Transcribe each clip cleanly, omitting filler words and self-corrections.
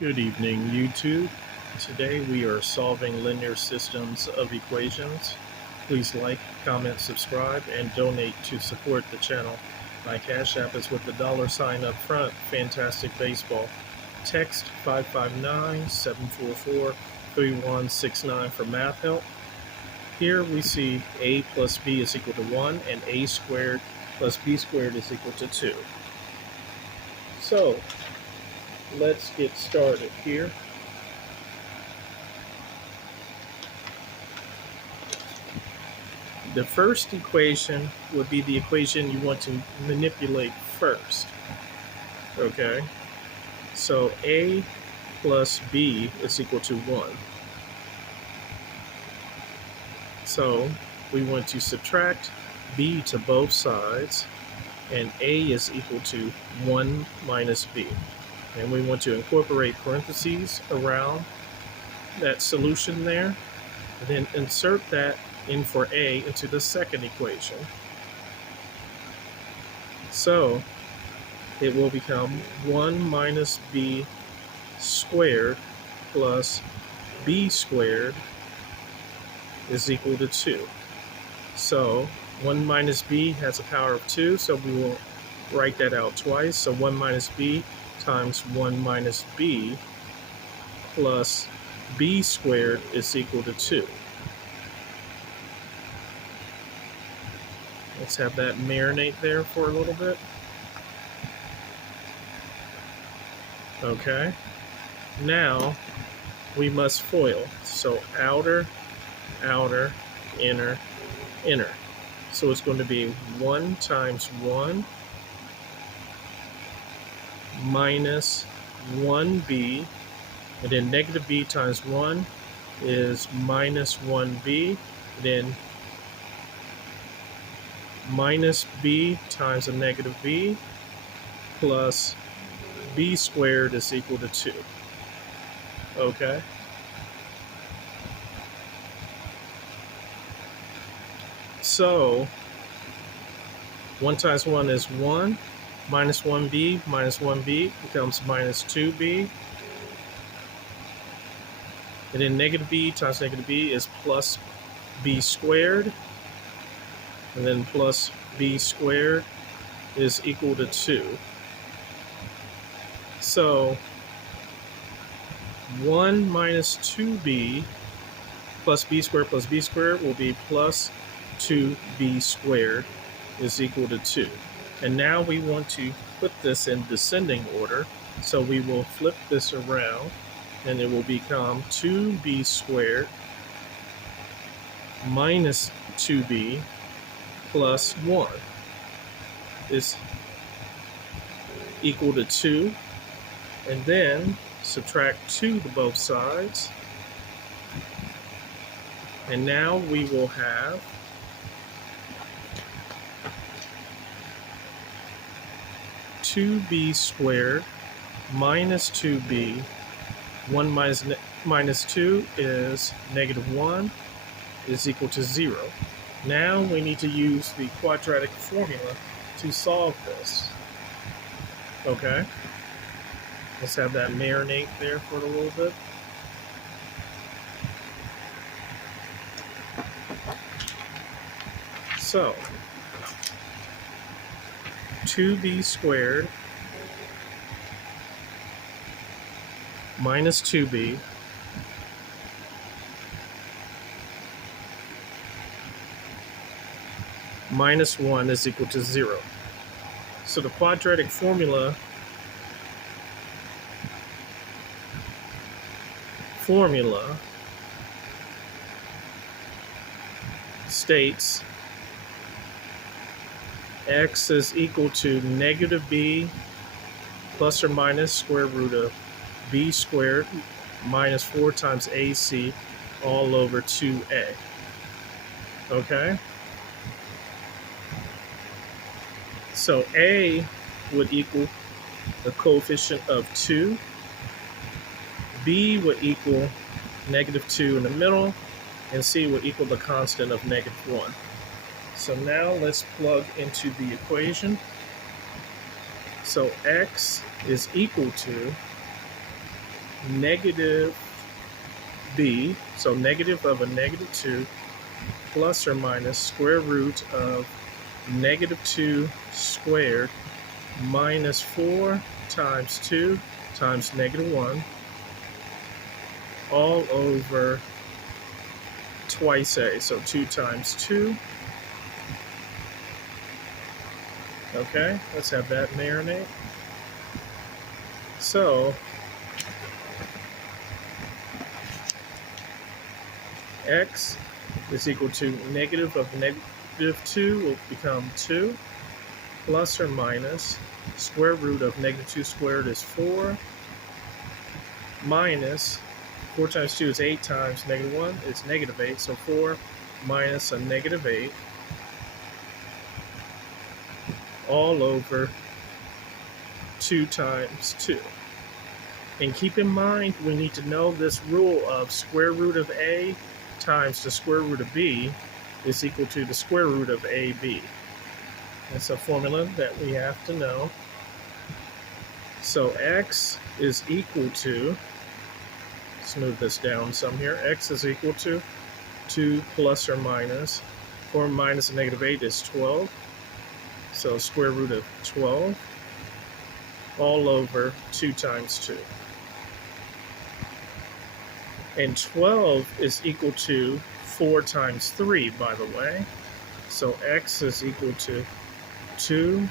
Good evening, YouTube. Today we are solving linear systems of equations. Please like, comment, subscribe, and donate to support the channel. My Cash App is with the $ up front, Fantastic Baseball. Text 559-744-3169 for math help. Here we see a plus b is equal to 1 and a squared plus b squared is equal to 2. So let's get started here. The first equation would be the equation you want to manipulate first. Okay, so a plus b is equal to 1. So we want to subtract b to both sides, and a is equal to 1 minus b. And we want to incorporate parentheses around that solution there, and then insert that in for a into the second equation. So it will become 1 minus b squared plus b squared is equal to 2. So 1 minus b has a power of 2, so we will write that out twice. So 1 minus b times 1 minus b plus b squared is equal to 2. Let's have that marinate there for a little bit. Okay, now we must FOIL. So outer, outer, inner, inner. So it's going to be 1 times 1 minus 1b, and then negative b times 1 is minus 1b, then minus b times a negative b plus b squared is equal to 2. Okay. So 1 times 1 is 1, minus 1b becomes minus 2b. And then negative b times negative b is plus b squared. And then plus b squared is equal to 2. So 1 minus 2b plus b squared will be plus 2b squared is equal to 2. And now we want to put this in descending order, so we will flip this around and it will become 2b squared minus 2b plus 1 is equal to 2, and then subtract 2 to both sides, and now we will have 2b squared minus 2b. 1 minus 2 is negative 1 is equal to 0. Now we need to use the quadratic formula to solve this. Okay, let's have that marinate there for a little bit. So 2b squared minus 2b minus 1 is equal to 0. So the quadratic formula states x is equal to negative b plus or minus square root of b squared minus 4 times ac all over 2a. Okay? So a would equal the coefficient of 2, b would equal negative 2 in the middle, and c would equal the constant of negative 1. So now let's plug into the equation. So x is equal to negative b, so negative of a negative 2, plus or minus square root of negative 2 squared minus 4 times 2 times negative 1 all over twice a, so 2 times 2. Okay, let's have that marinate. So x is equal to negative of negative 2 will become 2, plus or minus square root of negative 2 squared is 4, minus 4 times 2 is 8 times negative 1 is negative 8, so 4 minus a negative 8 all over 2 times 2. And keep in mind, we need to know this rule of square root of a times the square root of b is equal to the square root of ab. That's a formula that we have to know. So x is equal to, let's move this down some here, x is equal to 2 plus or minus 4 minus a negative 8 is 12. So square root of 12 all over 2 times 2. And 12 is equal to 4 times 3, by the way. So x is equal to 2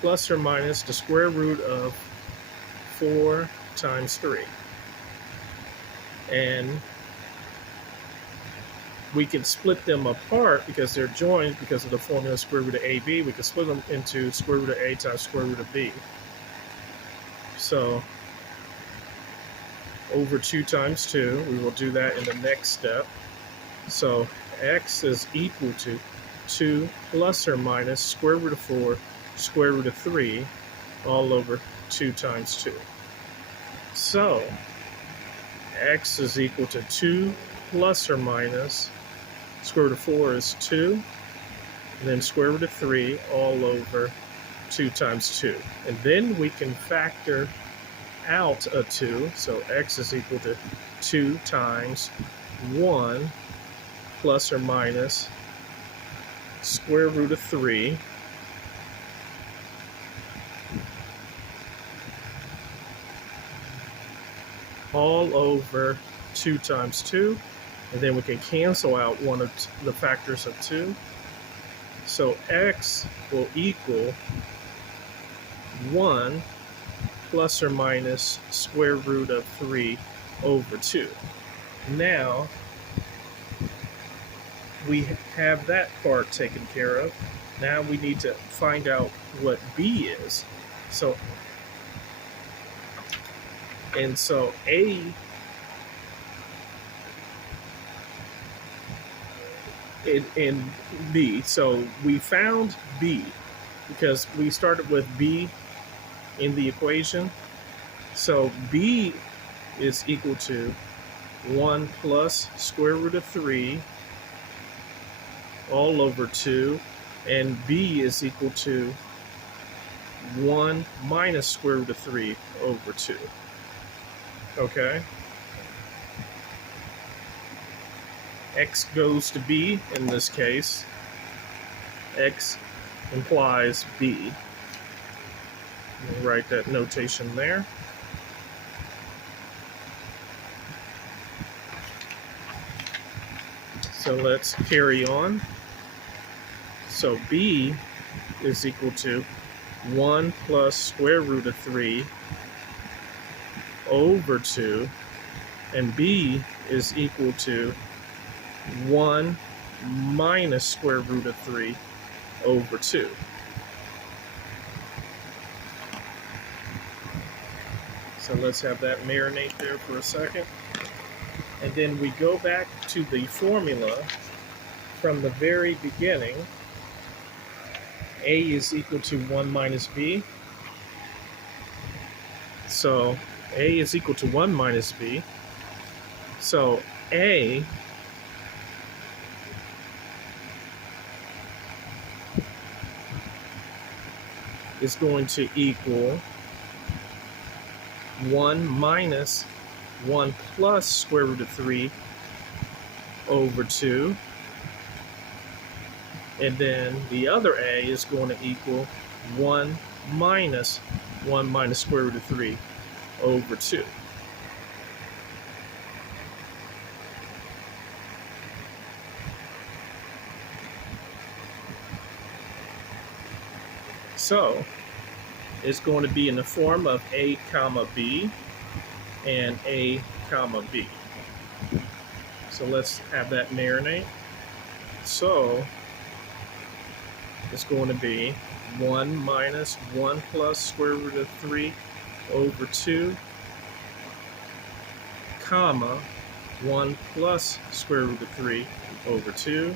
plus or minus the square root of 4 times 3. And we can split them apart because they're joined because of the formula square root of AB. We can split them into square root of A times square root of B. So over 2 times 2, we will do that in the next step. So x is equal to 2 plus or minus square root of 4 square root of 3 all over 2 times 2. So x is equal to 2 plus or minus square root of 4 is 2, and then square root of 3 all over 2 times 2. And then we can factor out a 2, so x is equal to 2 times 1 plus or minus square root of 3 all over 2 times 2, and then we can cancel out one of the factors of 2. So x will equal 1 plus or minus square root of 3 over 2. Now, we have that part taken care of. Now we need to find out what b is. So a in b. So we found b because we started with b in the equation. So b is equal to 1 plus square root of 3 all over 2, and b is equal to 1 minus square root of 3 over 2. Okay? X goes to b in this case. X implies b. We'll write that notation there. So let's carry on. So b is equal to 1 plus square root of 3 over 2, and b is equal to 1 minus square root of 3 over 2. So let's have that marinate there for a second. And then we go back to the formula from the very beginning. A is equal to 1 minus b. So A is equal to 1 minus b. So A is going to equal 1 minus 1 plus square root of 3 over 2. And then the other a is going to equal 1 minus 1 minus square root of 3 over 2. So it's going to be in the form of a comma b and a comma b. So let's have that marinate. So it's going to be 1 minus 1 plus square root of 3 over 2, comma 1 plus square root of 3 over 2,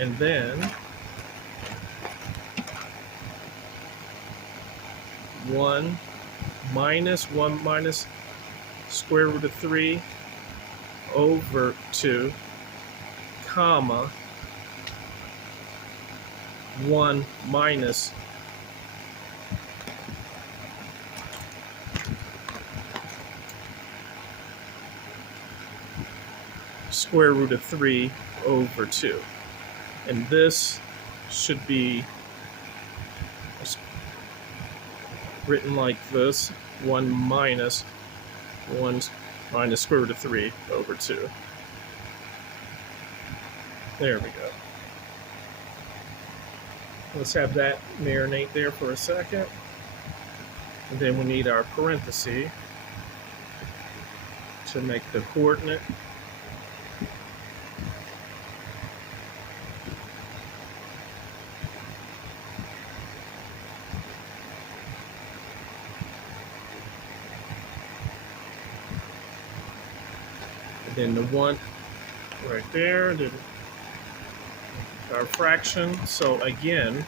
and then 1 minus 1 minus square root of 3 over 2, comma 1 minus square root of 3 over 2. And this should be written like this: 1 minus square root of 3 over 2. There we go. Let's have that marinate there for a second. And then we need our parenthesis to make the coordinate. And then the 1 right there, our fraction. So again,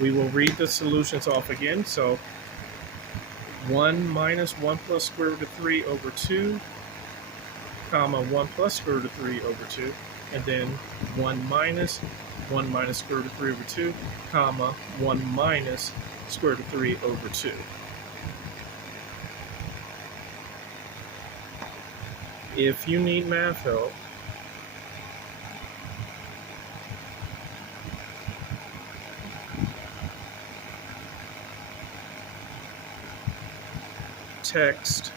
we will read the solutions off again. So 1 minus 1 plus square root of 3 over 2, comma 1 plus square root of 3 over 2, and then 1 minus square root of 3 over 2, comma 1 minus square root of 3 over 2. If you need math help, text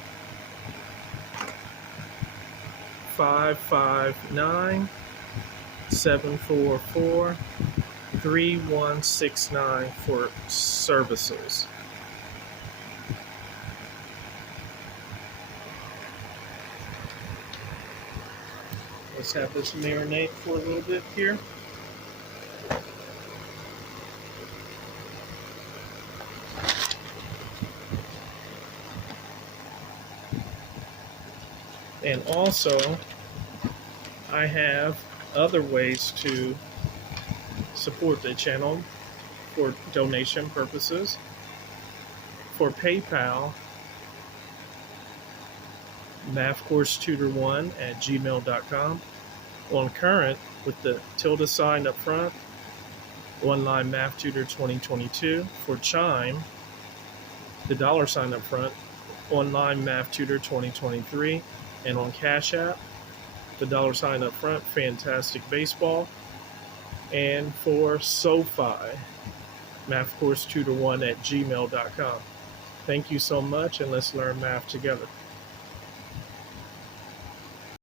559-744-3169 for services. Let's have this marinate for a little bit here. And also, I have other ways to support the channel for donation purposes. For PayPal, mathcoursetutor1@gmail.com. On Current, with the tilde sign up front, Online Math Tutor 2022. For Chime, the $ up front, Online Math Tutor 2023. And on Cash App, the $ up front, Fantastic Baseball. And for SOFI, mathcoursetutor1@gmail.com. Thank you so much, and let's learn math together.